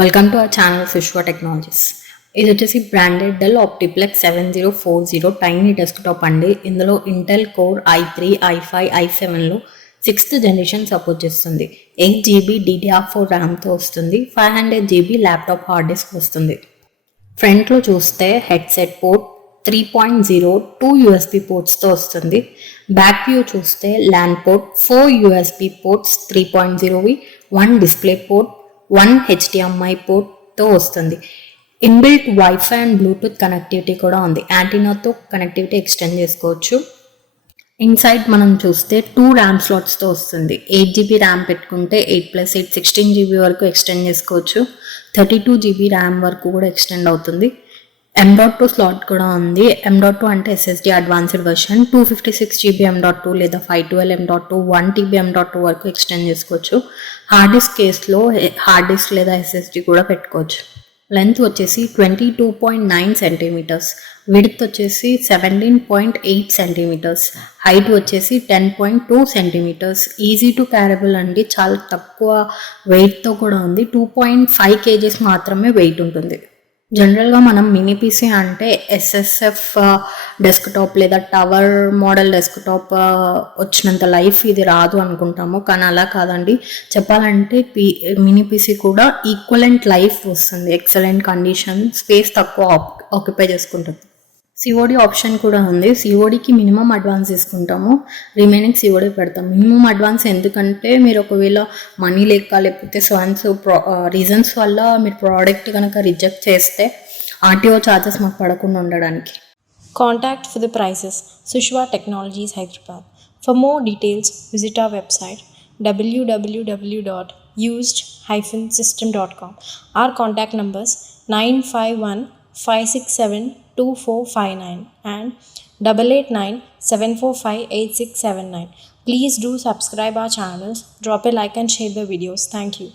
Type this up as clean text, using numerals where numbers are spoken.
Welcome to our channel Sushwa technologies. ఇది వచ్చేసి branded Dell optiplex 7040 tiny desktop అండి. ఇందులో ఇంటెల్ కోర్ i3, i5, i7లో 6th జనరేషన్ సపోర్ట్ చేస్తుంది. 8GB DDR4 ర్యామ్తో వస్తుంది. 500GB ల్యాప్టాప్ హార్డ్ డిస్క్ వస్తుంది. ఫ్రంట్లో చూస్తే హెడ్సెట్ పోర్ట్ 3.0 2 USB పోర్ట్స్తో వస్తుంది. బ్యాక్ వ్యూ చూస్తే ల్యాన్ పోర్ట్ 4 USB పోర్ట్స్ 3.0వి, 1 డిస్ప్లే పోర్ట్, 1 HDMI పోర్ట్తో వస్తుంది. Inbuilt wifi and bluetooth connectivity కూడా ఉంది. యాంటీనాతో కనెక్టివిటీ ఎక్స్టెండ్ చేసుకోవచ్చు. ఇన్సైడ్ మనం చూస్తే 2 ర్యామ్ స్లాట్స్తో వస్తుంది. 8GB ర్యామ్ పెట్టుకుంటే 8+8 16GB వరకు ఎక్స్టెండ్ చేసుకోవచ్చు. 32GB ర్యామ్ వరకు కూడా ఎక్స్టెండ్ అవుతుంది. M.2 స్లాట్ కూడా ఉంది. M.2 అంటే SSD advanced version. 256GB M.2 లేదా 512 M.2 1TB M.2 వరకు ఎక్స్టెండ్ చేసుకోవచ్చు. హార్డ్ డిస్క్ కేస్లో హార్డ్ డిస్క్ లేదా SSD కూడా పెట్టుకోవచ్చు. లెంత్ వచ్చేసి 22.9 సెంటీమీటర్స్, విడ్త్ వచ్చేసి 17.8 సెంటీమీటర్స్, హైట్ వచ్చేసి 10.2 సెంటీమీటర్స్. ఈజీ టు క్యారబుల్ అండి, చాలా తక్కువ వెయిట్తో కూడా ఉంది. 2.5 kgs మాత్రమే వెయిట్ ఉంటుంది. జనరల్గా మనం మినీ పీసీ అంటే SSF డెస్క్టాప్ లేదా టవర్ మోడల్ డెస్క్టాప్ వచ్చినంత లైఫ్ ఇది రాదు అనుకుంటాము, కానీ అలా కాదండి. చెప్పాలంటే మినీ పీసీ కూడా ఈక్వలెంట్ లైఫ్ వస్తుంది. ఎక్సలెంట్ కండిషన్, స్పేస్ తక్కువ ఆక్యుపై చేసుకుంటుంది. COD ఆప్షన్ కూడా ఉంది. CODకి మినిమం అడ్వాన్స్ తీసుకుంటాము, రిమైనింగ్ COD పెడతాం. మినిమం అడ్వాన్స్ ఎందుకంటే మీరు ఒకవేళ మనీ లేకపోతే రీజన్స్ వల్ల మీరు ప్రోడక్ట్ కనుక రిజెక్ట్ చేస్తే RTO ఛార్జెస్ మాకు పడకుండా ఉండడానికి. Contact for the prices. Sushwa Technologies, Hyderabad. For more details, visit our website www.used-system.com. Our contact numbers 951-567-2459 and 889-745-8679. Please do subscribe our channels, drop a like and share the videos. Thank you.